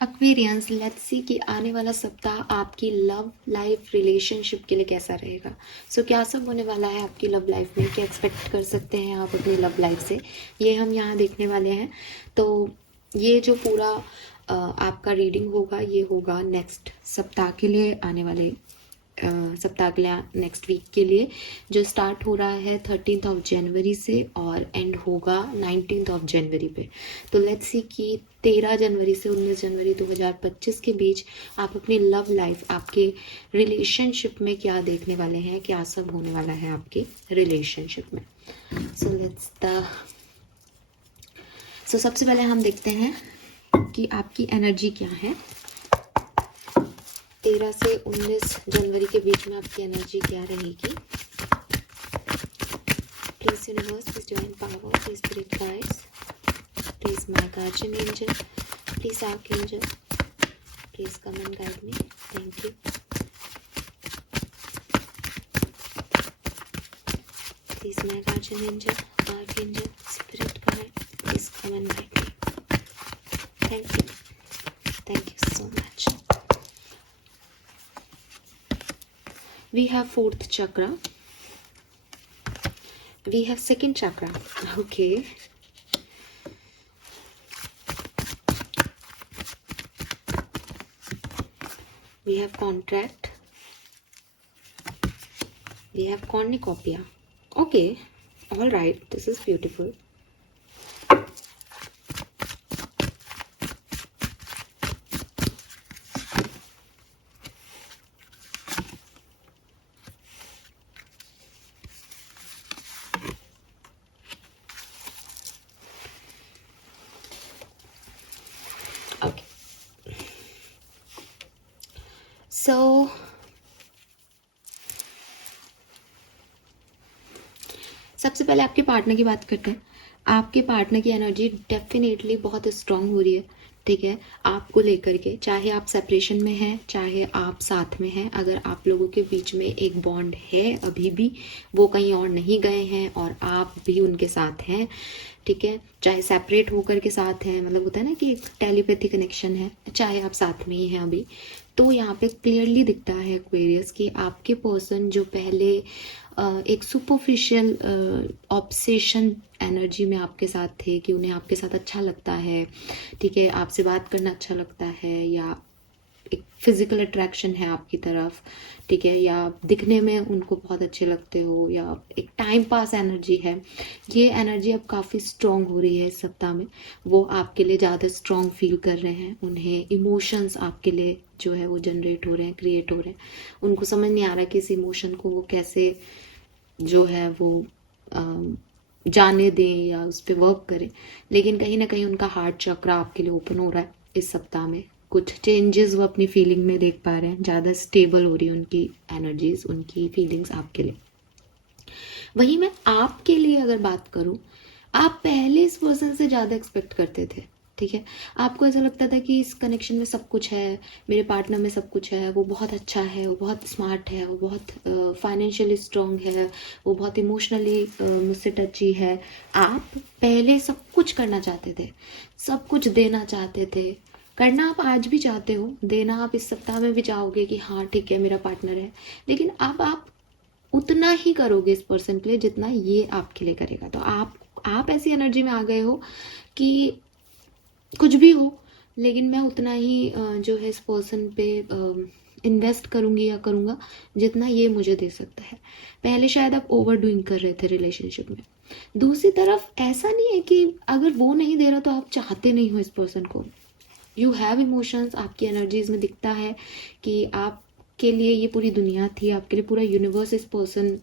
Aquarians, let's see कि आने वाला सप्ताह आपकी लव लाइफ रिलेशनशिप के लिए कैसा रहेगा। क्या सब होने वाला है आपकी लव लाइफ में, क्या एक्सपेक्ट कर सकते हैं आप अपनी लव लाइफ से, ये हम यहाँ देखने वाले हैं। तो ये जो पूरा आपका रीडिंग होगा, ये होगा नेक्स्ट सप्ताह के लिए, आने वाले सप्ताह के लिए, नेक्स्ट वीक के लिए, जो स्टार्ट हो रहा है 13 जनवरी से और एंड होगा 19 जनवरी पे। तो लेट्स सी कि 13 जनवरी से 19 जनवरी 2025 के बीच आप अपनी लव लाइफ, आपके रिलेशनशिप में क्या देखने वाले हैं, क्या सब होने वाला है आपके रिलेशनशिप में। सबसे पहले हम देखते हैं कि आपकी एनर्जी क्या है 13 से 19 जनवरी के बीच में। आपकी एनर्जी क्या रहेगी? Please universe, please divine power, please spirit guides, please my guardian angel, please archangel, please come and guide me. Thank you. Please my guardian angel, archangel, spirit guide, please come and guide me. Thank you, thank you so much. We have 4th chakra. We have 2nd chakra. Okay. We have contract. We have cornucopia. Okay. All right. This is beautiful. So सबसे पहले आपके partner की बात करते हैं। आपके partner की energy definitely बहुत स्ट्रांग हो रही है, ठीक है, आपको लेकर के। चाहे आप सेपरेशन में हैं, चाहे आप साथ में हैं, अगर आप लोगों के बीच में एक बॉन्ड है अभी भी, वो कहीं और नहीं गए हैं और आप भी उनके साथ हैं, ठीक है, चाहे सेपरेट होकर के साथ हैं, मतलब होता है ना कि एक टेलीपैथी कनेक्शन है, चाहे आप साथ में ही हैं अभी। तो यहाँ पे क्लियरली दिखता है एक्वेरियस कि आपके पर्सन जो पहले एक सुपरफिशियल ऑब्सेशन एनर्जी में आपके साथ थे, कि उन्हें आपके साथ अच्छा लगता है, ठीक है, आपसे बात करना अच्छा लगता है, या एक फिजिकल अट्रैक्शन है आपकी तरफ, ठीक है, या दिखने में उनको बहुत अच्छे लगते हो, या एक टाइम पास एनर्जी है, ये एनर्जी अब काफ़ी स्ट्रॉन्ग हो रही है इस सप्ताह में। वो आपके लिए ज़्यादा स्ट्रॉन्ग फील कर रहे हैं, उन्हें इमोशंस आपके लिए जो है वो जनरेट हो रहे हैं, क्रिएट हो रहे हैं। उनको समझ नहीं आ रहा कि इस इमोशन को वो कैसे जो है वो जाने दें या उस पर वर्क करें, लेकिन कहीं ना कहीं उनका हार्ट चक्र आपके लिए ओपन हो रहा है इस सप्ताह में। कुछ चेंजेस वो अपनी फीलिंग में देख पा रहे हैं, ज़्यादा स्टेबल हो रही है उनकी एनर्जीज, उनकी फीलिंग्स आपके लिए। वहीं मैं आपके लिए अगर बात करूं, आप पहले इस पर्सन से ज़्यादा एक्सपेक्ट करते थे, ठीक है, आपको ऐसा लगता था कि इस कनेक्शन में सब कुछ है, मेरे पार्टनर में सब कुछ है, वो बहुत अच्छा है, वो बहुत स्मार्ट है, वो बहुत फाइनेंशियली स्ट्रॉन्ग है, वो बहुत इमोशनली मुझसे टची है। आप पहले सब कुछ करना चाहते थे, सब कुछ देना चाहते थे, करना आप आज भी चाहते हो, देना आप इस सप्ताह में भी चाहोगे कि हाँ ठीक है मेरा पार्टनर है, लेकिन अब आप उतना ही करोगे इस पर्सन के लिए जितना ये आपके लिए करेगा। तो आप ऐसी एनर्जी में आ गए हो कि कुछ भी हो, लेकिन मैं उतना ही जो है इस पर्सन पे इन्वेस्ट करूँगी या करूँगा जितना ये मुझे दे सकता है। पहले शायद आप ओवर डूइंग कर रहे थे रिलेशनशिप में। दूसरी तरफ ऐसा नहीं है कि अगर वो नहीं दे रहा तो आप चाहते नहीं हो इस पर्सन को। यू हैव इमोशंस, आपकी एनर्जीज में दिखता है कि आप के लिए ये पूरी दुनिया थी, आपके लिए पूरा यूनिवर्स इस पर्सन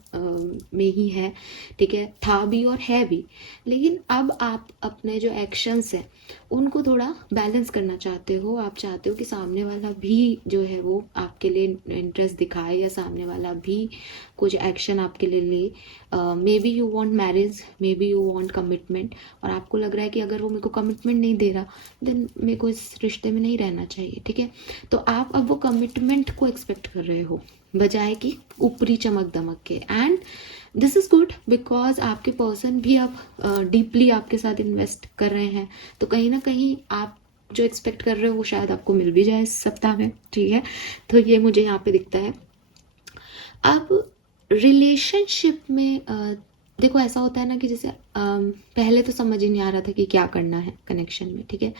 में ही है, ठीक है, था भी और है भी। लेकिन अब आप अपने जो एक्शंस हैं उनको थोड़ा बैलेंस करना चाहते हो। आप चाहते हो कि सामने वाला भी जो है वो आपके लिए इंटरेस्ट दिखाए, या सामने वाला भी कुछ एक्शन आपके लिए ले। May be you want marriage, may be you want commitment, और आपको लग रहा है कि अगर वो मेरे को कमिटमेंट नहीं दे रहा देन मेरे को इस रिश्ते में नहीं रहना चाहिए, ठीक है। तो आप अब वो कमिटमेंट को एक्सपेक्ट कर रहे हो बजाय कि ऊपरी चमक दमक के। And this is good because आपके पर्सन भी अब डीपली आपके साथ इन्वेस्ट कर रहे हैं। तो कहीं ना कहीं आप जो एक्सपेक्ट कर रहे हो वो शायद आपको मिल भी जाए इस सप्ताह में, ठीक है। तो ये मुझे यहाँ पे दिखता है। अब रिलेशनशिप में देखो ऐसा होता है ना कि जैसे पहले तो समझ ही नहीं आ रहा था कि क्या करना है कनेक्शन में, ठीक है।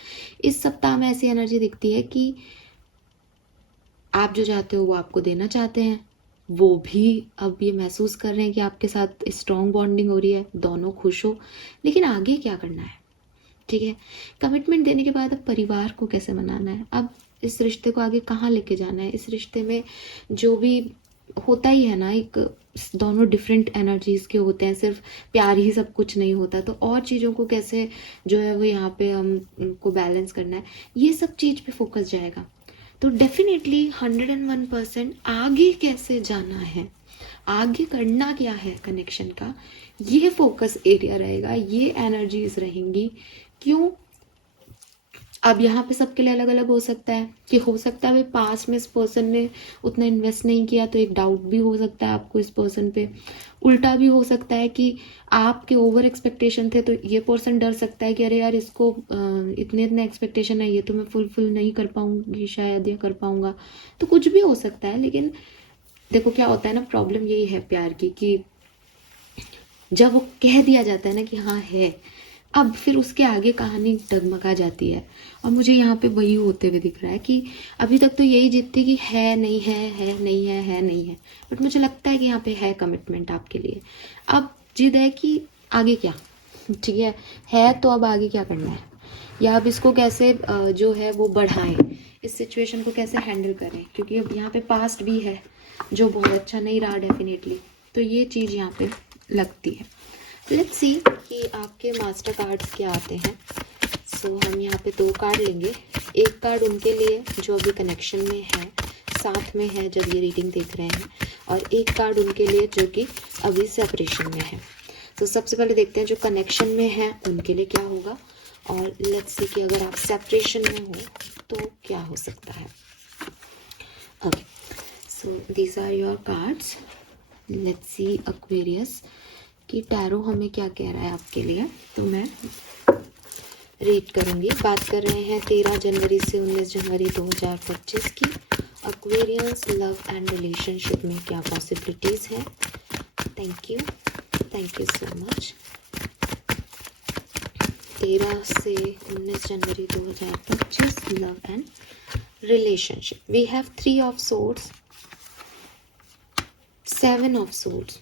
इस सप्ताह में ऐसी एनर्जी दिखती है कि आप जो चाहते हो वो आपको देना चाहते हैं, वो भी अब ये महसूस कर रहे हैं कि आपके साथ स्ट्रॉन्ग बॉन्डिंग हो रही है, दोनों खुश हो। लेकिन आगे क्या करना है, ठीक है। कमिटमेंट देने के बाद अब परिवार को कैसे मनाना है, अब इस रिश्ते को आगे कहाँ लेके जाना है। इस रिश्ते में जो भी होता ही है ना, एक दोनों डिफरेंट एनर्जीज के होते हैं, सिर्फ प्यार ही सब कुछ नहीं होता। तो और चीज़ों को कैसे जो है वो यहाँ पे हमको बैलेंस करना है, ये सब चीज़ पे फोकस जाएगा। तो डेफिनेटली 101% आगे कैसे जाना है, आगे करना क्या है कनेक्शन का, ये फोकस एरिया रहेगा, ये एनर्जीज रहेंगी। क्यों? अब यहाँ पे सबके लिए अलग अलग हो सकता है कि हो सकता है भाई पास्ट में इस पर्सन ने उतना इन्वेस्ट नहीं किया, तो एक डाउट भी हो सकता है आपको इस पर्सन पे। उल्टा भी हो सकता है कि आपके ओवर एक्सपेक्टेशन थे, तो ये पर्सन डर सकता है कि अरे यार इसको इतने इतने एक्सपेक्टेशन है, ये तो मैं फुलफिल नहीं कर पाऊंगी शायद, या कर पाऊंगा। तो कुछ भी हो सकता है। लेकिन देखो क्या होता है ना, प्रॉब्लम यही है प्यार की कि जब वो कह दिया जाता है ना कि हाँ है, अब फिर उसके आगे कहानी डगमगा जाती है। और मुझे यहाँ पे वही होते हुए दिख रहा है कि अभी तक तो यही जिद थी कि है नहीं है नहीं है नहीं है, बट मुझे लगता है कि यहाँ पे है कमिटमेंट आपके लिए। अब जिद है कि आगे क्या, ठीक है तो अब आगे क्या करना है, या अब इसको कैसे जो है वो बढ़ाएं, इस सिचुएशन को कैसे हैंडल करें, क्योंकि अब यहाँ पे पास्ट भी है जो बहुत अच्छा नहीं रहा डेफिनेटली। तो ये चीज़ यहाँ पे लगती है। लेट्स सी कि आपके मास्टर कार्ड्स क्या आते हैं। सो हम यहाँ पे 2 कार्ड लेंगे। एक कार्ड उनके लिए जो अभी कनेक्शन में है, साथ में है जब ये रीडिंग देख रहे हैं, और एक कार्ड उनके लिए जो कि अभी सेपरेशन में है। तो सबसे पहले देखते हैं जो कनेक्शन में है उनके लिए क्या होगा, और लेट्स सी कि अगर आप सेपरेशन में हो तो क्या हो सकता है। Okay, so these are your cards. Let's see Aquarius कि टैरो हमें क्या कह रहा है आपके लिए। तो मैं रीड करूंगी। बात कर रहे हैं 13 जनवरी से 19 जनवरी 2025 की। एक्वेरियस लव एंड रिलेशनशिप में क्या पॉसिबिलिटीज हैं। Thank you so much. 13 से 19 जनवरी 2025 love and relationship. We have 3 of swords, 7 of swords,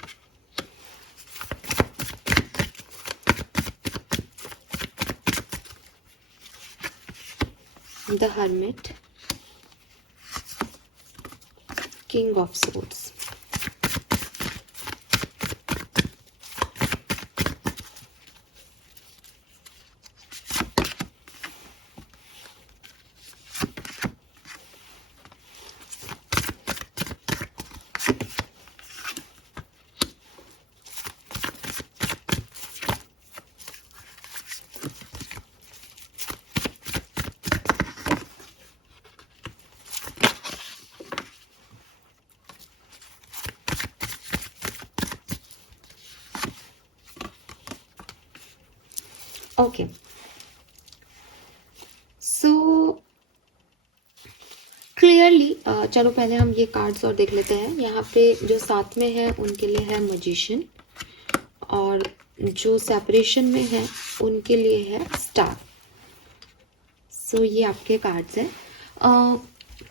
the Hermit, King of Swords. Okay, so clearly चलो पहले हम ये कार्ड्स और देख लेते हैं। यहाँ पे जो साथ में है उनके लिए है मैजिशियन, और जो सेपरेशन में है उनके लिए है स्टार। सो ये आपके कार्ड्स हैं।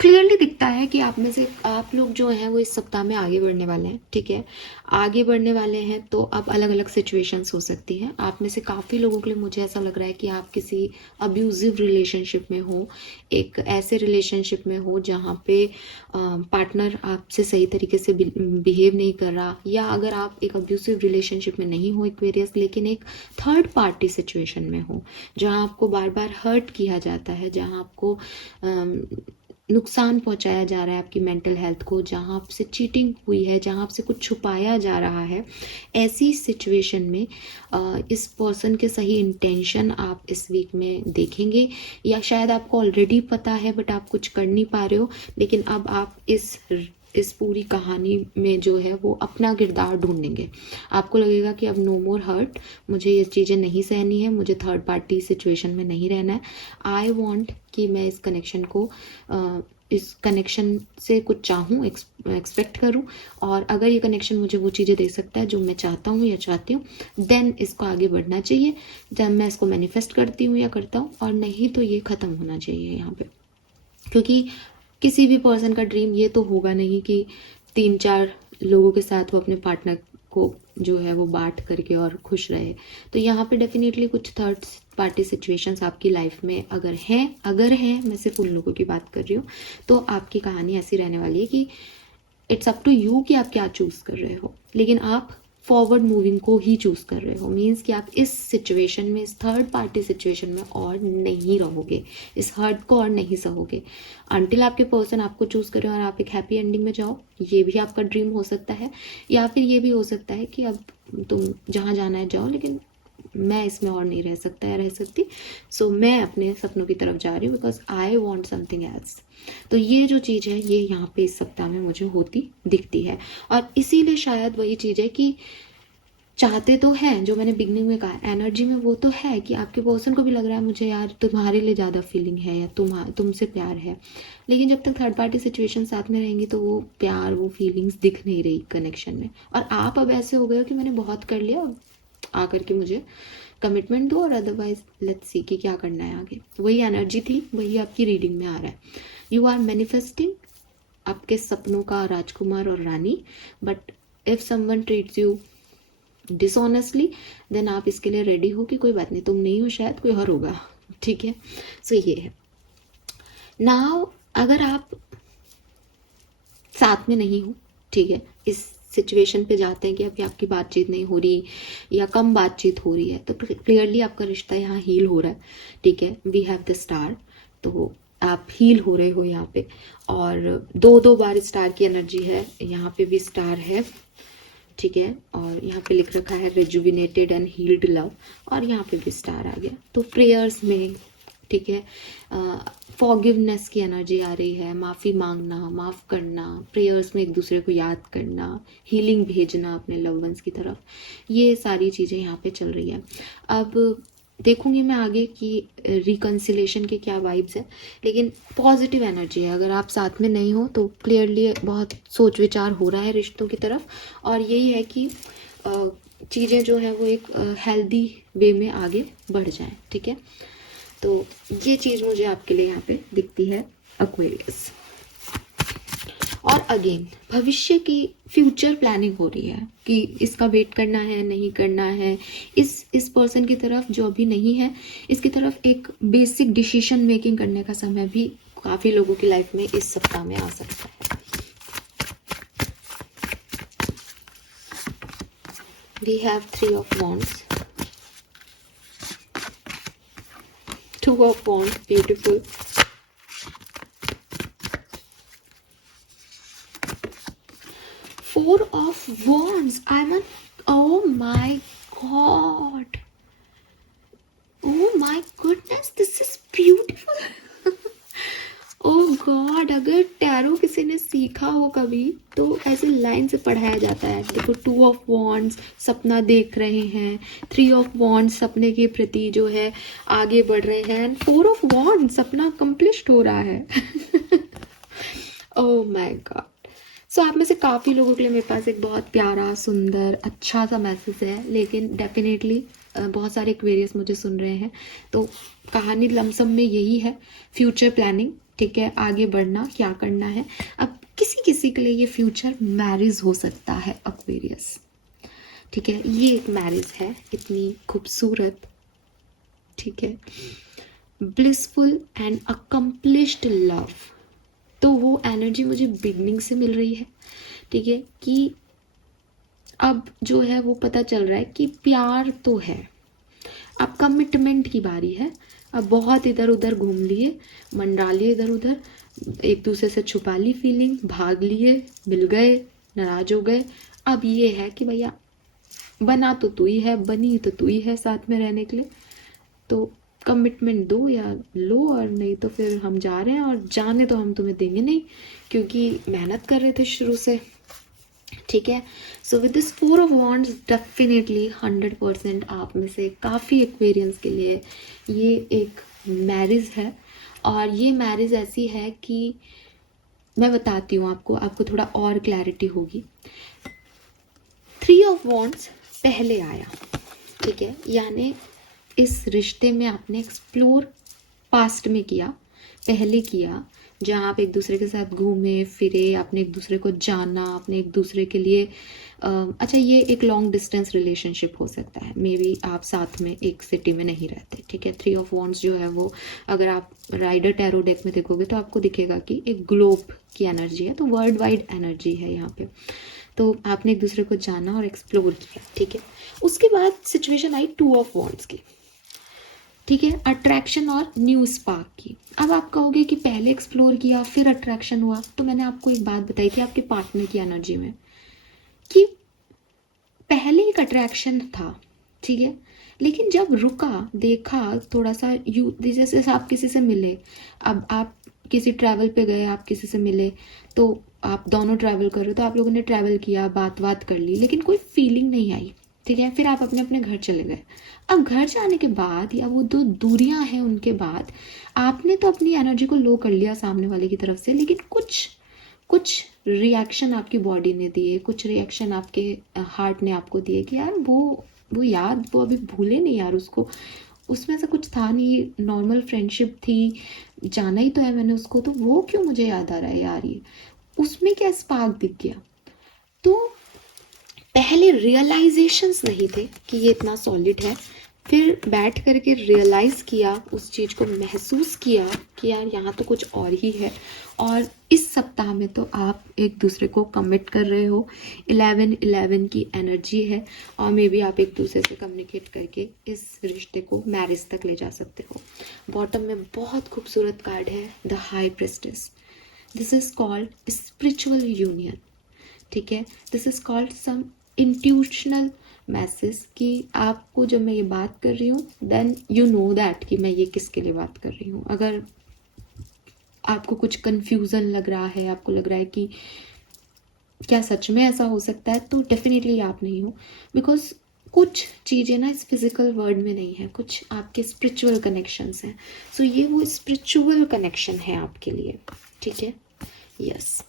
क्लियरली दिखता है कि आप में से आप लोग जो हैं वो इस सप्ताह में आगे बढ़ने वाले हैं, ठीक है। आगे बढ़ने वाले हैं तो अब अलग अलग सिचुएशंस हो सकती हैं। आप में से काफ़ी लोगों के लिए मुझे ऐसा लग रहा है कि आप किसी अब्यूजिव रिलेशनशिप में हो, एक ऐसे रिलेशनशिप में हो जहाँ पे पार्टनर आपसे सही तरीके से बिहेव नहीं कर रहा, या अगर आप एक अब्यूजिव रिलेशनशिप में नहीं हो एक्वेरियस, लेकिन एक थर्ड पार्टी सिचुएशन में हो जहाँ आपको बार बार हर्ट किया जाता है, जहाँ आपको नुकसान पहुंचाया जा रहा है आपकी मेंटल हेल्थ को, जहां आपसे चीटिंग हुई है, जहां आपसे कुछ छुपाया जा रहा है। ऐसी सिचुएशन में इस पर्सन के सही इंटेंशन आप इस वीक में देखेंगे, या शायद आपको ऑलरेडी पता है बट आप कुछ कर नहीं पा रहे हो, लेकिन अब आप इस इस पूरी कहानी में जो है वो अपना किरदार ढूंढेंगे। आपको लगेगा कि अब नो मोर हर्ट, मुझे ये चीज़ें नहीं सहनी है, मुझे थर्ड पार्टी सिचुएशन में नहीं रहना है। आई वॉन्ट कि मैं इस कनेक्शन को इस कनेक्शन से कुछ चाहूँ, एक्सपेक्ट करूँ, और अगर ये कनेक्शन मुझे वो चीज़ें दे सकता है जो मैं चाहता हूँ या चाहती हूँ, देन इसको आगे बढ़ना चाहिए। जब मैं इसको मैनिफेस्ट करती हूँ या करता हूँ, और नहीं तो ये ख़त्म होना चाहिए यहाँ पे। क्योंकि किसी भी पर्सन का ड्रीम ये तो होगा नहीं कि 3-4 लोगों के साथ वो अपने पार्टनर को जो है वो बांट करके और खुश रहे। तो यहाँ पे डेफिनेटली कुछ थर्ड पार्टी सिचुएशंस आपकी लाइफ में अगर हैं, मैं सिर्फ उन लोगों की बात कर रही हूँ, तो आपकी कहानी ऐसी रहने वाली है कि इट्स अप टू यू कि आप क्या चूज़ कर रहे हो, लेकिन आप फॉरवर्ड मूविंग को ही चूज़ कर रहे हो। मीन्स कि आप इस सिचुएशन में, इस थर्ड पार्टी सिचुएशन में और नहीं रहोगे, इस हर्ट को और नहीं सहोगे अंटिल आपके पर्सन आपको चूज़ करें और आप एक हैप्पी एंडिंग में जाओ। ये भी आपका ड्रीम हो सकता है, या फिर ये भी हो सकता है कि अब तुम जहाँ जाना है जाओ, लेकिन मैं इसमें और नहीं रह सकता या रह सकती, सो मैं अपने सपनों की तरफ जा रही हूँ because I want something else. तो ये जो चीज़ है ये यहाँ पे इस सप्ताह में मुझे होती दिखती है, और इसीलिए शायद वही चीज़ है कि चाहते तो हैं, जो मैंने बिगनिंग में कहा एनर्जी में वो तो है कि आपके पर्सन को भी लग रहा है मुझे यार तुम्हारे लिए ज़्यादा फीलिंग है या तुमसे प्यार है, लेकिन जब तक थर्ड पार्टी सिचुएशन साथ में रहेंगी तो वो प्यार, वो फीलिंग्स दिख नहीं रही कनेक्शन में। और आप अब ऐसे हो गए हो कि मैंने बहुत कर लिया, अब आकर के मुझे कमिटमेंट दो, और अदरवाइज लेट्स सी कि क्या करना है आगे। वही एनर्जी थी, वही आपकी रीडिंग में आ रहा है। यू आर मैनिफेस्टिंग आपके सपनों का राजकुमार और रानी, but if someone treats you dishonestly, then आप इसके लिए रेडी हो कि कोई बात नहीं, तुम नहीं हो शायद, कोई और होगा, ठीक है। सो ये है। नाउ अगर आप साथ में नहीं हो, ठीक है, इस सिचुएशन पे जाते हैं कि अभी आपकी बातचीत नहीं हो रही या कम बातचीत हो रही है, तो क्लियरली आपका रिश्ता यहाँ हील हो रहा है, ठीक है। वी हैव द स्टार, तो आप हील हो रहे हो यहाँ पे, और 2 बार स्टार की एनर्जी है, यहाँ पे भी स्टार है, ठीक है। और यहाँ पे लिख रखा है रिजुविनेटेड एंड हील्ड लव, और यहाँ पे भी स्टार आ गया। तो प्रेयर्स में, ठीक है, फॉरगिवनेस की एनर्जी आ रही है, माफ़ी मांगना, माफ़ करना, प्रेयर्स में एक दूसरे को याद करना, हीलिंग भेजना अपने लव वंस की तरफ, ये सारी चीज़ें यहाँ पे चल रही है। अब देखूंगी मैं आगे कि रिकन्सिलेशन के क्या वाइब्स है, लेकिन पॉजिटिव एनर्जी है। अगर आप साथ में नहीं हो तो क्लियरली बहुत सोच विचार हो रहा है रिश्तों की तरफ, और यही है कि चीज़ें जो है वो एक हेल्दी वे में आगे बढ़ जाएं, ठीक है। तो ये चीज़ मुझे आपके लिए यहाँ पे दिखती है एक्वेरियस। और अगेन भविष्य की फ्यूचर प्लानिंग हो रही है कि इसका वेट करना है, नहीं करना है, इस पर्सन की तरफ जो अभी नहीं है, इसकी तरफ एक बेसिक डिसीजन मेकिंग करने का समय भी काफ़ी लोगों की लाइफ में इस सप्ताह में आ सकता है। We have 3 of wands, 2 of wands, beautiful, 4 of wands. Oh my god, oh my goodness, this is beautiful. oh god, अगर टैरो किसी ने सीखा हो कभी तो ऐसे लाइन से पढ़ाया जाता है। देखो 2 of wands सपना देख रहे हैं, 3 of wands सपने के प्रति जो है आगे बढ़ रहे हैं, एंड 4 of wands सपना अकम्प्लिश्ड हो रहा है। oh my god, सो आप में से काफ़ी लोगों के लिए मेरे पास एक बहुत प्यारा, सुंदर, अच्छा सा मैसेज है, लेकिन डेफिनेटली बहुत सारे एक्वेरियस मुझे सुन रहे हैं, तो कहानी लमसम में यही है, फ्यूचर प्लानिंग, ठीक है, आगे बढ़ना, क्या करना है। अब किसी किसी के लिए ये फ्यूचर मैरिज हो सकता है एक्वेरियस, ठीक है, ये एक मैरिज है, इतनी खूबसूरत, ठीक है, ब्लिसफुल एंड अकम्प्लिश्ड लव। तो वो एनर्जी मुझे बिगनिंग से मिल रही है, ठीक है, कि अब जो है वो पता चल रहा है कि प्यार तो है, अब कमिटमेंट की बारी है। अब बहुत इधर उधर घूम लिए, मंडरा लिए इधर उधर, एक दूसरे से छुपा ली फीलिंग, भाग लिए, मिल गए, नाराज हो गए। अब ये है कि भैया बना तो तू ही है, बनी तो तू ही है साथ में रहने के लिए, तो कमिटमेंट दो या लो, और नहीं तो फिर हम जा रहे हैं, और जाने तो हम तुम्हें देंगे नहीं क्योंकि मेहनत कर रहे थे शुरू से, ठीक है। So with this 4 of Wands definitely 100% आप में से काफ़ी एक्वेरियंस के लिए ये एक मैरिज है, और ये मैरिज ऐसी है कि मैं बताती हूँ आपको, आपको थोड़ा और क्लैरिटी होगी। 3 of Wands पहले आया, ठीक है, यानी इस रिश्ते में आपने एक्सप्लोर पास्ट में किया, पहले किया, जहाँ आप एक दूसरे के साथ घूमे फिरे, आपने एक दूसरे को जाना, आपने एक दूसरे के लिए अच्छा, ये एक लॉन्ग डिस्टेंस रिलेशनशिप हो सकता है, मे बी आप साथ में एक सिटी में नहीं रहते, ठीक है। 3 of Wands जो है वो, अगर आप राइडर टैरो डेक में देखोगे तो आपको दिखेगा कि एक ग्लोब की एनर्जी है, तो वर्ल्ड वाइड एनर्जी है यहाँ पे। तो आपने एक दूसरे को जाना और एक्सप्लोर किया, ठीक है। उसके बाद सिचुएशन आई 2 of Wands की, ठीक है, अट्रैक्शन और न्यू स्पार्क की। अब आप कहोगे कि पहले एक्सप्लोर किया फिर अट्रैक्शन हुआ, तो मैंने आपको एक बात बताई थी आपके पार्टनर की एनर्जी में कि पहले एक अट्रैक्शन था, ठीक है, लेकिन जब रुका, देखा थोड़ा सा, जैसे आप किसी से मिले, अब आप किसी ट्रैवल पे गए, आप किसी से मिले, तो आप दोनों ट्रैवल कर रहे हो, तो आप लोगों ने ट्रैवल किया, बात कर ली, लेकिन कोई फीलिंग नहीं आई, ठीक है, फिर आप अपने अपने घर चले गए। अब घर जाने के बाद या वो जो दूरियां हैं उनके बाद आपने तो अपनी एनर्जी को लो कर लिया सामने वाले की तरफ से, लेकिन कुछ रिएक्शन आपकी बॉडी ने दिए, कुछ रिएक्शन आपके हार्ट ने आपको दिए कि यार वो याद वो अभी भूले नहीं यार, उसको उसमें से कुछ था नहीं, नॉर्मल फ्रेंडशिप थी, जाना ही तो है मैंने उसको, तो वो क्यों मुझे याद आ रहा है यार, ये उसमें क्या स्पार्क दिख गया। तो पहले रियलाइजेशंस नहीं थे कि ये इतना सॉलिड है, फिर बैठ करके रियलाइज़ किया, उस चीज़ को महसूस किया कि यार यहाँ तो कुछ और ही है। और इस सप्ताह में तो आप एक दूसरे को कमिट कर रहे हो, 11-11 की एनर्जी है, और मे बी आप एक दूसरे से कम्युनिकेट करके इस रिश्ते को मैरिज तक ले जा सकते हो। बॉटम में बहुत खूबसूरत कार्ड है, the high priestess. This is called spiritual union, ठीक है, this is called some intuitional message कि आपको जब मैं ये बात कर रही हूँ देन यू नो दैट कि मैं ये किसके लिए बात कर रही हूँ। अगर आपको कुछ कंफ्यूजन लग रहा है, आपको लग रहा है कि क्या सच में ऐसा हो सकता है, तो डेफिनेटली आप नहीं हो, बिकॉज कुछ चीज़ें ना इस फिजिकल वर्ल्ड में नहीं है, कुछ आपके स्पिरिचुअल कनेक्शंस हैं। सो ये वो स्पिरिचुअल कनेक्शन है आपके लिए, ठीक है। Yes,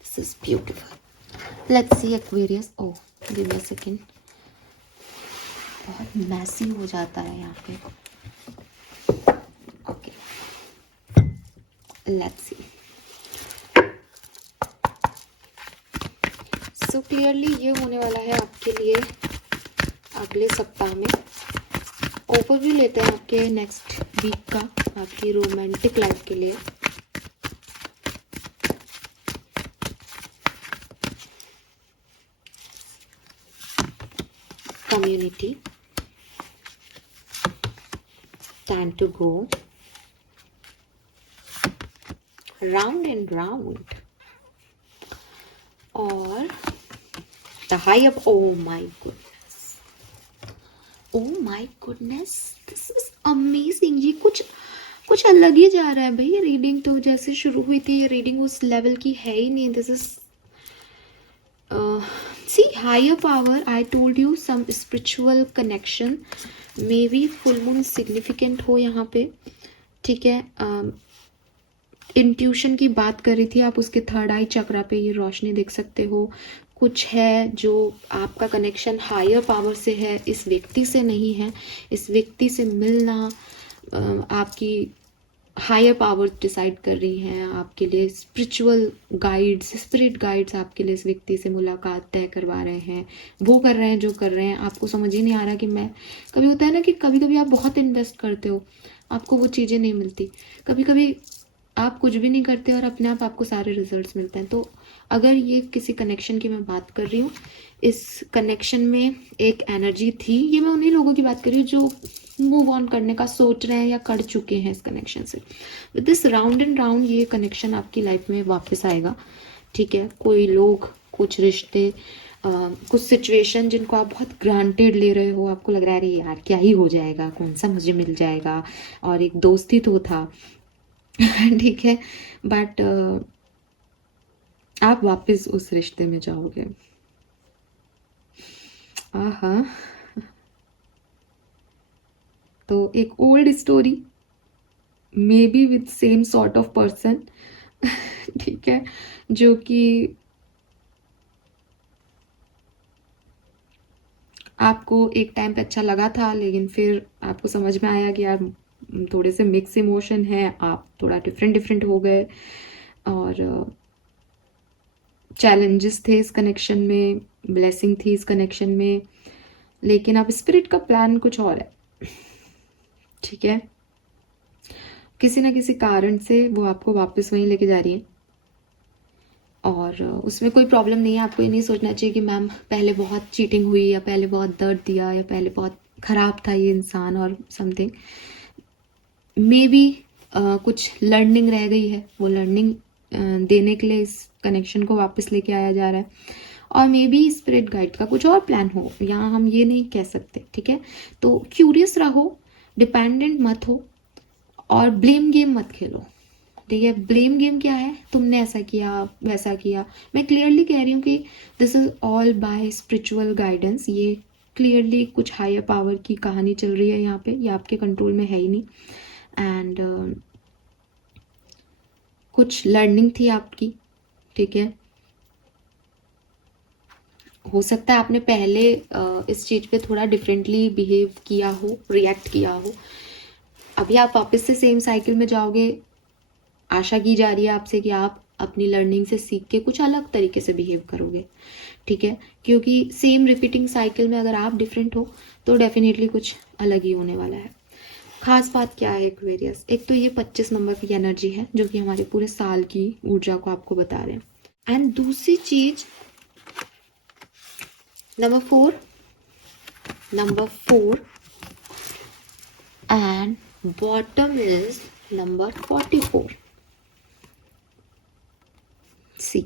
this is beautiful. Let's see Aquarius. Oh, give me a second. बहुत मैसी हो जाता है यहाँ पे। Okay. Let's see. So clearly ये होने वाला है आपके लिए अगले सप्ताह में। ओवरव्यू लेते हैं आपके नेक्स्ट वीक का, आपकी रोमांटिक लाइफ के लिए। Community, time to go round and round, और the high up. Oh my goodness, oh my goodness, this is amazing। ये कुछ अलग ही जा रहा है भाई। ये रीडिंग तो जैसे शुरू हुई थी, ये रीडिंग उस लेवल की है ही नहीं। This is see, higher power, I told you, some spiritual connection, maybe full moon significant हो यहाँ पे, ठीक है। इंट्यूशन की बात कर रही थी, आप उसके थर्ड आई चक्रा पे ये रोशनी देख सकते हो। कुछ है जो आपका कनेक्शन हायर पावर से है, इस व्यक्ति से नहीं है। इस व्यक्ति से मिलना आपकी हायर पावर डिसाइड कर रही हैं आपके लिए। स्पिरिचुअल गाइड्स, स्पिरिट गाइड्स आपके लिए इस व्यक्ति से मुलाकात तय करवा रहे हैं। वो कर रहे हैं जो कर रहे हैं, आपको समझ ही नहीं आ रहा कि मैं, कभी होता है ना कि कभी कभी आप बहुत इन्वेस्ट करते हो, आपको वो चीज़ें नहीं मिलती। कभी कभी आप कुछ भी नहीं करते और अपने आप आपको सारे रिजल्ट्स मिलते हैं। तो अगर ये किसी कनेक्शन की मैं बात कर रही हूँ, इस कनेक्शन में एक एनर्जी थी। ये मैं उन्हीं लोगों की बात कर रही हूँ जो मूव ऑन करने का सोच रहे हैं या कर चुके हैं इस कनेक्शन से। With this round and round ये कनेक्शन आपकी लाइफ में वापस आएगा, ठीक है। कोई लोग, कुछ रिश्ते, कुछ सिचुएशन जिनको आप बहुत ग्रांटेड ले रहे हो, आपको लग रहा है अरे यार क्या ही हो जाएगा, कौन सा मुझे मिल जाएगा, और एक दोस्ती तो था ठीक है, बट आप वापस उस रिश्ते में जाओगे। हाँ, तो एक old story may be with same sort of person ठीक है, जो कि आपको एक टाइम पे अच्छा लगा था, लेकिन फिर आपको समझ में आया कि यार थोड़े से मिक्स इमोशन है, आप थोड़ा डिफरेंट डिफरेंट हो गए, और चैलेंजेस थे इस कनेक्शन में, ब्लेसिंग थी इस कनेक्शन में, लेकिन अब स्पिरिट का प्लान कुछ और है, ठीक है। किसी ना किसी कारण से वो आपको वापस वहीं लेके जा रही है, और उसमें कोई प्रॉब्लम नहीं है। आपको ये नहीं सोचना चाहिए कि मैम पहले बहुत चीटिंग हुई, या पहले बहुत दर्द दिया, या पहले बहुत ख़राब था ये इंसान, और समथिंग मे बी कुछ लर्निंग रह गई है, वो लर्निंग देने के लिए इस कनेक्शन को वापस लेके आया जा रहा है, और मे बी स्पिरिट गाइड का कुछ और प्लान हो, यहाँ हम ये नहीं कह सकते, ठीक है। तो क्यूरियस रहो, डिपेंडेंट मत हो, और ब्लेम गेम मत खेलो, ठीक है। ब्लेम गेम क्या है, तुमने ऐसा किया वैसा किया। मैं क्लियरली कह रही हूँ कि this is all by spiritual guidance, ये क्लियरली कुछ हायर पावर की कहानी चल रही है यहाँ पे, ये आपके कंट्रोल में है ही नहीं, एंड कुछ लर्निंग थी आपकी, ठीक है। हो सकता है आपने पहले इस चीज़ पे थोड़ा डिफरेंटली बिहेव किया हो, रिएक्ट किया हो, अभी आप वापस से सेम साइकिल में जाओगे, आशा की जा रही है आपसे कि आप अपनी लर्निंग से सीख के कुछ अलग तरीके से बिहेव करोगे, ठीक है। क्योंकि सेम रिपीटिंग साइकिल में अगर आप डिफरेंट हो तो डेफिनेटली कुछ अलग ही होने वाला है। खास बात क्या है एक्वेरियस, एक तो ये 25 नंबर की एनर्जी है जो कि हमारे पूरे साल की ऊर्जा को आपको बता रहे हैं, एंड दूसरी चीज number 4 and bottom is number 44। सी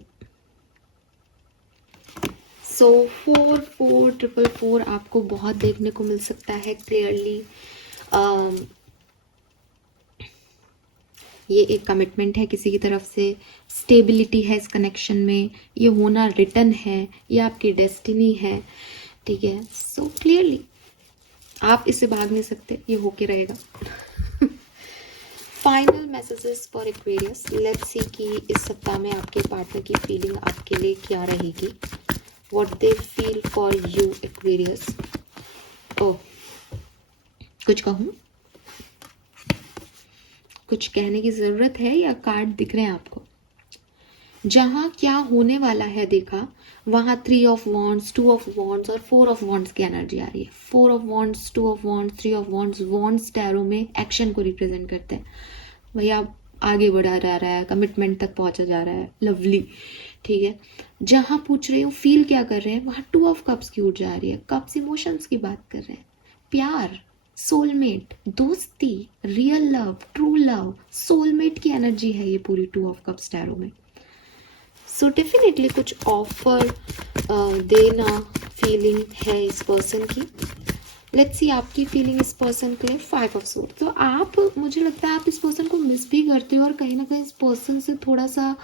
सो 44444 आपको बहुत देखने को मिल सकता है क्लियरली। ये एक कमिटमेंट है किसी की तरफ से, स्टेबिलिटी है इस कनेक्शन में, ये होना रिटर्न है, ये आपकी डेस्टिनी है, ठीक है। सो क्लियरली आप इससे भाग नहीं सकते, ये होके रहेगा। Final messages for Aquarius, let's see कि इस सप्ताह में आपके पार्टनर की फीलिंग आपके लिए क्या रहेगी, what they feel for you Aquarius. Oh, कुछ कहूँ, कुछ कहने की जरूरत है, या कार्ड दिख रहे हैं आपको? जहां क्या होने वाला है देखा, वहां 3 ऑफ वॉन्ड्स, 2 ऑफ वॉन्ड्स और 4 ऑफ वॉन्ड्स की एनर्जी आ रही है। 4 of wands, 2 of wands, 3 of wands, wands tarot में एक्शन को रिप्रेजेंट करते हैं। भैया आगे बढ़ा जा रहा है, कमिटमेंट तक पहुंचा जा रहा है, लवली, ठीक है। जहां पूछ रही हूँ फील क्या कर रहे हैं, वहां 2 ऑफ कप्स की ऊर्जा आ रही है। कप्स इमोशंस की बात कर रहे हैं, प्यार, सोलमेट, दोस्ती, real love, true love, soulmate की एनर्जी है ये पूरी 2 ऑफ कप्स टैरो में। सो डेफिनेटली कुछ ऑफर देना फीलिंग है इस पर्सन की। लेट्स सी आपकी फीलिंग इस पर्सन के लिए 5 ऑफ सोर्ड। तो आप, मुझे लगता है आप इस पर्सन को मिस भी करते हो, और कहीं ना कहीं इस पर्सन से थोड़ा सा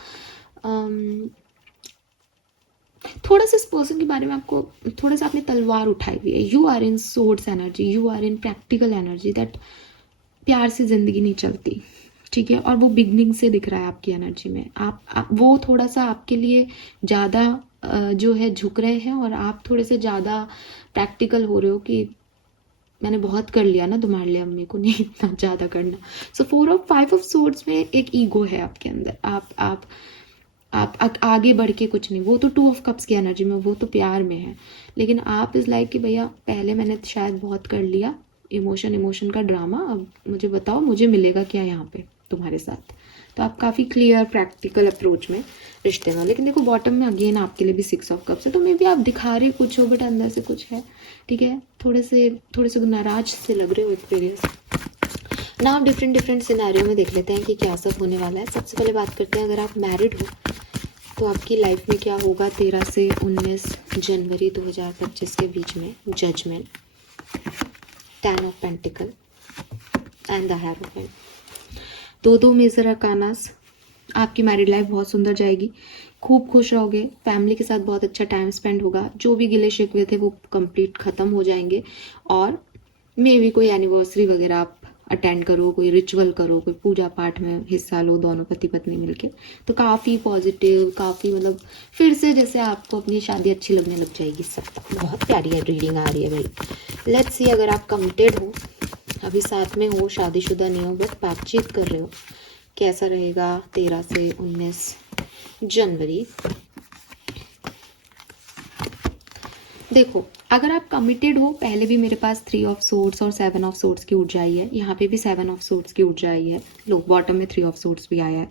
इस पर्सन के बारे में आपको थोड़ा सा आपने तलवार उठाई हुई है। You are in swords energy, you are in practical energy, that प्यार से जिंदगी नहीं चलती, ठीक है। और वो बिगनिंग से दिख रहा है आपकी एनर्जी में। आप वो थोड़ा सा आपके लिए ज़्यादा जो है झुक रहे हैं, और आप थोड़े से ज़्यादा प्रैक्टिकल हो रहे हो कि मैंने बहुत कर लिया ना तुम्हारे लिए, अम्मी को नहीं इतना ज़्यादा करना। सो 5 ऑफ सोर्ड्स में एक ईगो है आपके अंदर, आप आगे बढ़ के कुछ नहीं। वो तो 2 ऑफ कप्स की एनर्जी में, वो तो प्यार में है, लेकिन आप इज़ लाइक कि भैया पहले मैंने शायद बहुत कर लिया, इमोशन का ड्रामा, अब मुझे बताओ मुझे मिलेगा क्या यहाँ पे तुम्हारे साथ। तो आप काफ़ी क्लियर प्रैक्टिकल अप्रोच में रिश्ते में। लेकिन देखो बॉटम में अगेन आपके लिए भी 6 ऑफ कप्स है, तो मे बी आप दिखा रहे कुछ हो बट अंदर से कुछ है, ठीक है। थोड़े से नाराज से लग रहे हो एक्सपीरियंस ना। आप डिफरेंट सिनेरियो में देख लेते हैं कि क्या सब होने वाला है। सबसे पहले बात करते हैं, अगर आप मैरिड हो तो आपकी लाइफ में क्या होगा 13 से 19 जनवरी 2025 के बीच में? Judgement, 10 of pentacle and the hierophant, दो मेजर अरकानास। आपकी मैरिड लाइफ बहुत सुंदर जाएगी, खूब खुश रहोगे, फैमिली के साथ बहुत अच्छा टाइम स्पेंड होगा, जो भी गिले शिकवे थे वो कंप्लीट ख़त्म हो जाएंगे, और मे भी कोई एनिवर्सरी वगैरह आप अटेंड करो, कोई रिचुअल करो, कोई पूजा पाठ में हिस्सा लो दोनों पति पत्नी मिलके, तो काफ़ी पॉजिटिव, काफ़ी मतलब फिर से जैसे आपको अपनी शादी अच्छी लगने लग जाएगी। सब बहुत प्यारी है रीडिंग आ रही है भाई। लेट्स सी, अगर आप कमिटेड हो, अभी साथ में हो, शादीशुदा नहीं हो, बस बातचीत कर रहे हो, कैसा रहेगा 13 से 19 जनवरी? देखो, अगर आप कमिटेड हो, पहले भी मेरे पास 3 ऑफ सोर्ड्स और 7 ऑफ सोर्ड्स की ऊर्जा आई है, यहाँ पे भी 7 ऑफ सोर्ड्स की ऊर्जा आई है, लो बॉटम में 3 ऑफ सोर्ड्स भी आया है।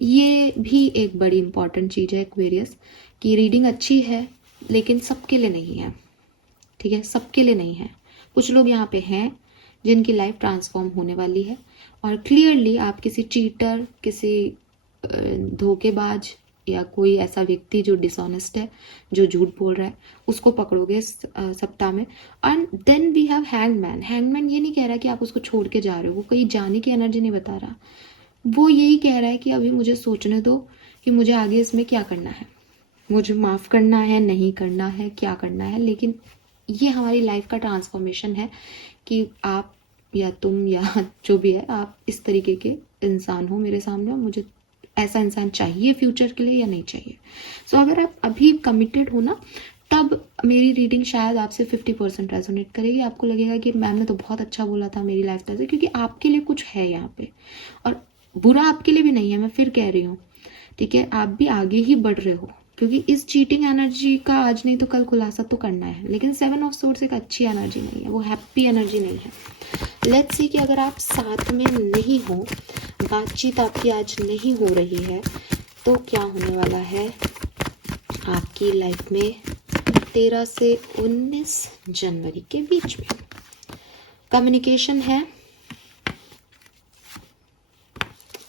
ये भी एक बड़ी इंपॉर्टेंट चीज़ है एक्वेरियस, की रीडिंग अच्छी है लेकिन सबके लिए नहीं है, ठीक है, सबके लिए नहीं है। कुछ लोग यहाँ पे हैं जिनकी लाइफ ट्रांसफॉर्म होने वाली है, और क्लियरली आप किसी चीटर, किसी धोखेबाज या कोई ऐसा व्यक्ति जो डिसऑनेस्ट है, जो झूठ बोल रहा है, उसको पकड़ोगे इस सप्ताह में। And then we have hangman. Hangman ये नहीं कह रहा कि आप उसको छोड़ के जा रहे हो, वो कहीं जाने की एनर्जी नहीं बता रहा, वो यही कह रहा है कि अभी मुझे सोचने दो कि मुझे आगे इसमें क्या करना है, मुझे माफ़ करना है, नहीं करना है, क्या करना है। लेकिन ये हमारी लाइफ का ट्रांसफॉर्मेशन है कि आप या तुम या जो भी है, आप इस तरीके के इंसान हो मेरे सामने, और मुझे ऐसा इंसान चाहिए फ्यूचर के लिए या नहीं चाहिए। सो अगर आप अभी कमिटेड हो ना, तब मेरी रीडिंग शायद आपसे 50% रेजोनेट करेगी। आपको लगेगा कि मैम ने तो बहुत अच्छा बोला था मेरी लाइफ से, क्योंकि आपके लिए कुछ है यहाँ पे, और बुरा आपके लिए भी नहीं है, मैं फिर कह रही हूँ, ठीक है, आप भी आगे ही बढ़ रहे हो, क्योंकि इस चीटिंग एनर्जी का आज नहीं तो कल खुलासा तो करना है। लेकिन 7 ऑफ सोर्ड्स एक अच्छी एनर्जी नहीं है, वो हैप्पी एनर्जी नहीं है। लेट्स सी कि अगर आप साथ में नहीं हो, बातचीत आपकी आज नहीं हो रही है, तो क्या होने वाला है आपकी लाइफ में 13 से 19 जनवरी के बीच में? कम्युनिकेशन है,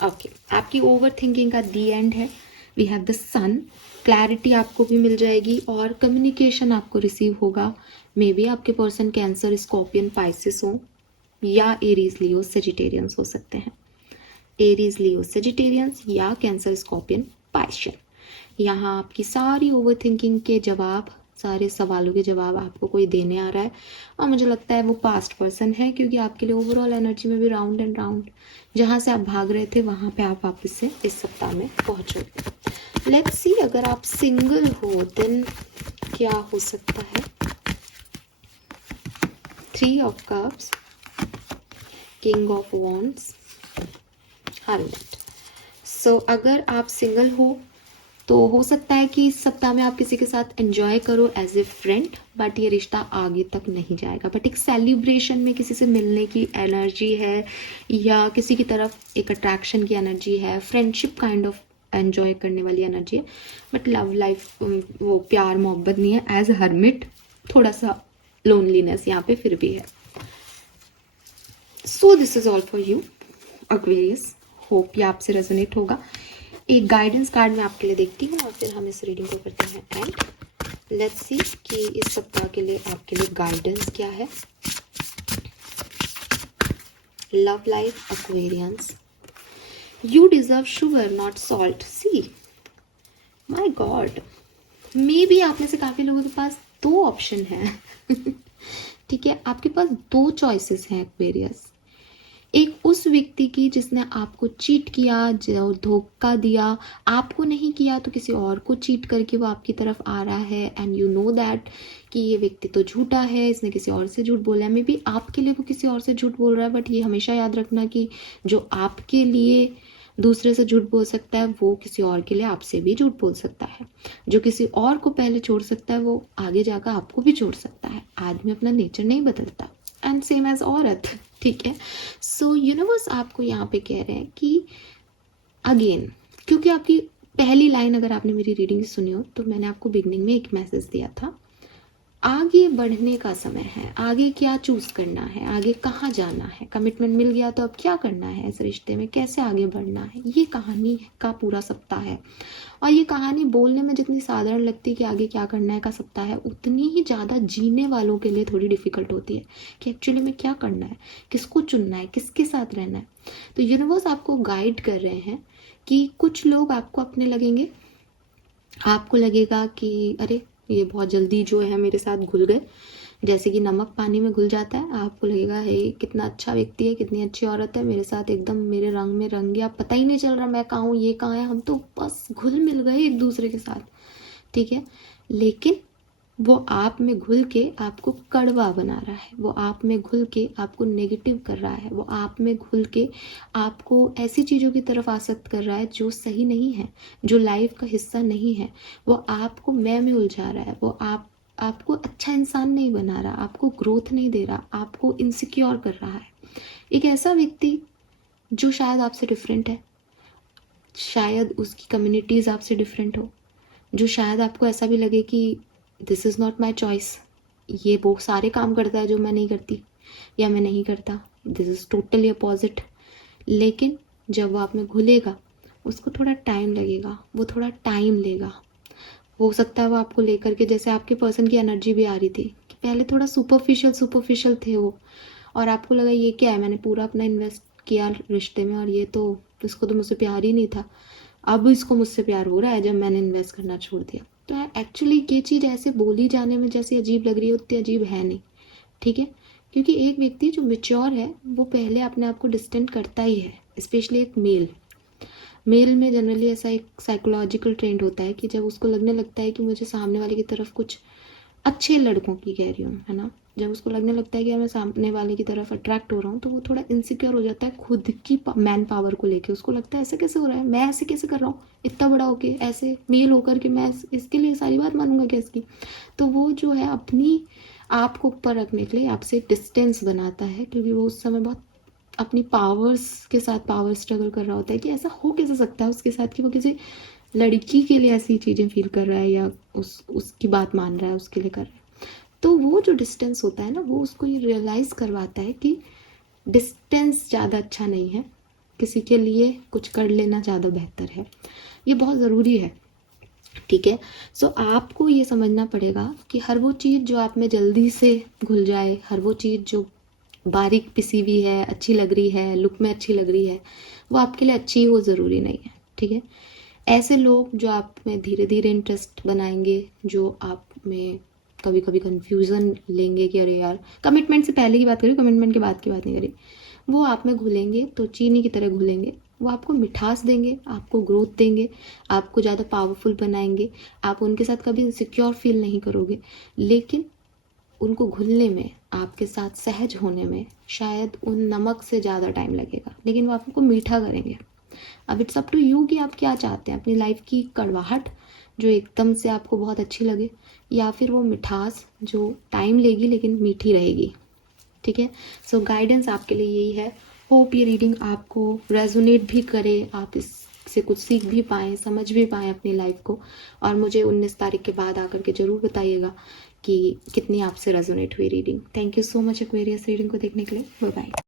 ओके, आपकी ओवर थिंकिंग का दी एंड है, we have the sun, clarity आपको भी मिल जाएगी, और कम्युनिकेशन आपको रिसीव होगा। मे बी आपके पर्सन कैंसर, स्कॉर्पियन, पाइसिस हो, या एरीज, लियो, सेजिटेरियंस हो सकते हैं। एरीज, लियो, सेजिटेरियंस या कैंसर, स्कॉर्पियन, पाइशियन। यहाँ आपकी सारी ओवर थिंकिंग के जवाब, सारे सवालों के जवाब आपको कोई देने आ रहा है, और मुझे लगता है वो पास्ट पर्सन है, क्योंकि आपके लिए ओवरऑल एनर्जी में भी राउंड एंड राउंड, जहाँ से आप भाग रहे थे वहाँ पे आप वापस से इस सप्ताह में पहुँचोगे। लेट्स सी, अगर आप सिंगल हो देन क्या हो सकता है? 3 of cups, king of wands, hermit. So अगर आप सिंगल हो तो हो सकता है कि इस सप्ताह में आप किसी के साथ एंजॉय करो एज ए फ्रेंड, बट ये रिश्ता आगे तक नहीं जाएगा। बट एक सेलिब्रेशन में किसी से मिलने की एनर्जी है, या किसी की तरफ एक अट्रैक्शन की एनर्जी है, फ्रेंडशिप काइंड ऑफ एंजॉय करने वाली एनर्जी है, बट लव लाइफ, वो प्यार मोहब्बत नहीं है। एज हर्मिट थोड़ा सा लोनलीनेस यहाँ पे फिर भी है। So this is all for you Aquarius, hope ये आपसे रेजोनेट होगा। एक गाइडेंस कार्ड मैं आपके लिए देखती हूँ, और फिर हम इस रीडिंग को करते हैं एंड लेट्स सी कि इस सप्ताह के लिए आपके लिए गाइडेंस क्या है। Love life, Aquarians, you deserve sugar not salt. See my God, may be आप में से काफी लोगों के पास 2 ऑप्शन है ठीक है, आपके पास 2 चॉइसेस हैं एक्वेरियस। एक उस व्यक्ति की जिसने आपको चीट किया, जो धोखा दिया, आपको नहीं किया तो किसी और को चीट करके वो आपकी तरफ आ रहा है, एंड यू नो दैट कि ये व्यक्ति तो झूठा है, इसने किसी और से झूठ बोला है। मे बी आपके लिए वो किसी और से झूठ बोल रहा है, बट ये हमेशा याद रखना कि जो आपके लिए दूसरे से झूठ बोल सकता है, वो किसी और के लिए आपसे भी झूठ बोल सकता है। जो किसी और को पहले छोड़ सकता है, वो आगे जाकर आपको भी छोड़ सकता है। आदमी अपना नेचर नहीं बदलता, एंड सेम एज औरत, ठीक है। सो यूनिवर्स आपको यहाँ पे कह रहे हैं कि अगेन, क्योंकि आपकी पहली लाइन अगर आपने मेरी रीडिंग सुनी हो तो मैंने आपको बिगनिंग में एक मैसेज दिया था, आगे बढ़ने का समय है, आगे क्या चूज करना है, आगे कहाँ जाना है, कमिटमेंट मिल गया तो अब क्या करना है, इस रिश्ते में कैसे आगे बढ़ना है, ये कहानी का पूरा सप्ताह है। और ये कहानी बोलने में जितनी साधारण लगती है कि आगे क्या करना है का सप्ताह है, उतनी ही ज़्यादा जीने वालों के लिए थोड़ी डिफिकल्ट होती है कि एक्चुअली में क्या करना है, किसको चुनना है, किसके साथ रहना है। तो यूनिवर्स आपको गाइड कर रहे हैं कि कुछ लोग आपको अपने लगेंगे, आपको लगेगा कि अरे ये बहुत जल्दी जो है मेरे साथ घुल गए, जैसे कि नमक पानी में घुल जाता है। आपको लगेगा हे कितना अच्छा व्यक्ति है, कितनी अच्छी औरत है, मेरे साथ एकदम मेरे रंग में रंग गया, पता ही नहीं चल रहा मैं कहाँ हूँ ये कहाँ है, हम तो बस घुल मिल गए एक दूसरे के साथ, ठीक है। लेकिन वो आप में घुल के आपको कड़वा बना रहा है, वो आप में घुल के आपको नेगेटिव कर रहा है, वो आप में घुल के आपको ऐसी चीज़ों की तरफ आसक्त कर रहा है जो सही नहीं है, जो लाइफ का हिस्सा नहीं है। वो आपको में उलझा रहा है, वो आपको अच्छा इंसान नहीं बना रहा, आपको ग्रोथ नहीं दे रहा, आपको इनसिक्योर कर रहा है। एक ऐसा व्यक्ति जो शायद आपसे डिफरेंट है, शायद उसकी कम्युनिटीज़ आपसे डिफरेंट हो, जो शायद आपको ऐसा भी लगे कि this is not my choice, ये वो सारे काम करता है जो मैं नहीं करती या मैं नहीं करता, दिस इज़ टोटली अपोजिट। लेकिन जब वो आप में घुलेगा उसको थोड़ा टाइम लगेगा, वो थोड़ा टाइम लेगा। हो सकता है वो आपको लेकर के, जैसे आपके पर्सन की एनर्जी भी आ रही थी कि पहले थोड़ा सुपरफिशियल थे वो, और आपको लगा ये क्या है, मैंने पूरा अपना इन्वेस्ट किया रिश्ते में और ये तो इसको तो मुझसे प्यार ही नहीं था, अब इसको मुझसे प्यार हो रहा है जब मैंने इन्वेस्ट करना छोड़ दिया। तो एक्चुअली ये चीज़ ऐसे बोली जाने में जैसे अजीब लग रही है, उतनी अजीब है नहीं, ठीक है। क्योंकि एक व्यक्ति जो मेच्योर है वो पहले अपने आप को डिस्टेंट करता ही है, स्पेशली एक मेल में जनरली ऐसा एक साइकोलॉजिकल ट्रेंड होता है कि जब उसको लगने लगता है कि मुझे सामने वाले की तरफ कुछ अच्छे लड़कों की कह रही हूँ, है ना, जब उसको लगने लगता है कि मैं सामने वाले की तरफ अट्रैक्ट हो रहा हूँ, तो वो थोड़ा इनसिक्योर हो जाता है खुद की मैन पावर को लेके। उसको लगता है ऐसे कैसे हो रहा है, मैं ऐसे कैसे कर रहा हूँ, इतना बड़ा होके ऐसे मेल होकर के मैं इसके लिए सारी बात मानूंगा क्या इसकी। तो वो जो है अपनी आप को ऊपर रखने के लिए आपसे डिस्टेंस बनाता है, क्योंकि वो उस समय बहुत अपनी पावर्स के साथ पावर स्ट्रगल कर रहा होता है कि ऐसा हो कैसे सकता है उसके साथ कि वो किसी लड़की के लिए ऐसी चीज़ें फील कर रहा है या उसकी बात मान रहा है, उसके लिए कर रहा है। तो वो जो डिस्टेंस होता है ना, वो उसको ये रियलाइज़ करवाता है कि डिस्टेंस ज़्यादा अच्छा नहीं है, किसी के लिए कुछ कर लेना ज़्यादा बेहतर है, ये बहुत ज़रूरी है, ठीक है। सो आपको ये समझना पड़ेगा कि हर वो चीज़ जो आप में जल्दी से घुल जाए, हर वो चीज़ जो बारीक पिसी हुई है, अच्छी लग रही है, लुक में अच्छी लग रही है, वो आपके लिए अच्छी हो ज़रूरी नहीं है, ठीक है। ऐसे लोग जो आप में धीरे धीरे इंटरेस्ट बनाएंगे, जो आप में कभी कभी कन्फ्यूज़न लेंगे कि अरे यार, कमिटमेंट से पहले की बात करी, कमिटमेंट के बाद की बात नहीं करी, वो आप में घुलेंगे तो चीनी की तरह घुलेंगे। वो आपको मिठास देंगे, आपको ग्रोथ देंगे, आपको ज़्यादा पावरफुल बनाएंगे, आप उनके साथ कभी इनसिक्योर फील नहीं करोगे। लेकिन उनको घुलने में, आपके साथ सहज होने में शायद उन नमक से ज़्यादा टाइम लगेगा, लेकिन वो आपको मीठा करेंगे। अब इट्स अप टू यू कि आप क्या चाहते हैं, अपनी लाइफ की कड़वाहट जो एकदम से आपको बहुत अच्छी लगे, या फिर वो मिठास जो टाइम लेगी लेकिन मीठी रहेगी, ठीक है। सो गाइडेंस आपके लिए यही है। होप ये रीडिंग आपको रेजोनेट भी करे, आप इससे कुछ सीख भी पाएँ, समझ भी पाएँ अपनी लाइफ को, और मुझे 19 तारीख के बाद आकर के ज़रूर बताइएगा कि कितनी आपसे रेजोनेट हुई reading. Thank you so much Aquarius reading को देखने के लिए। Bye bye.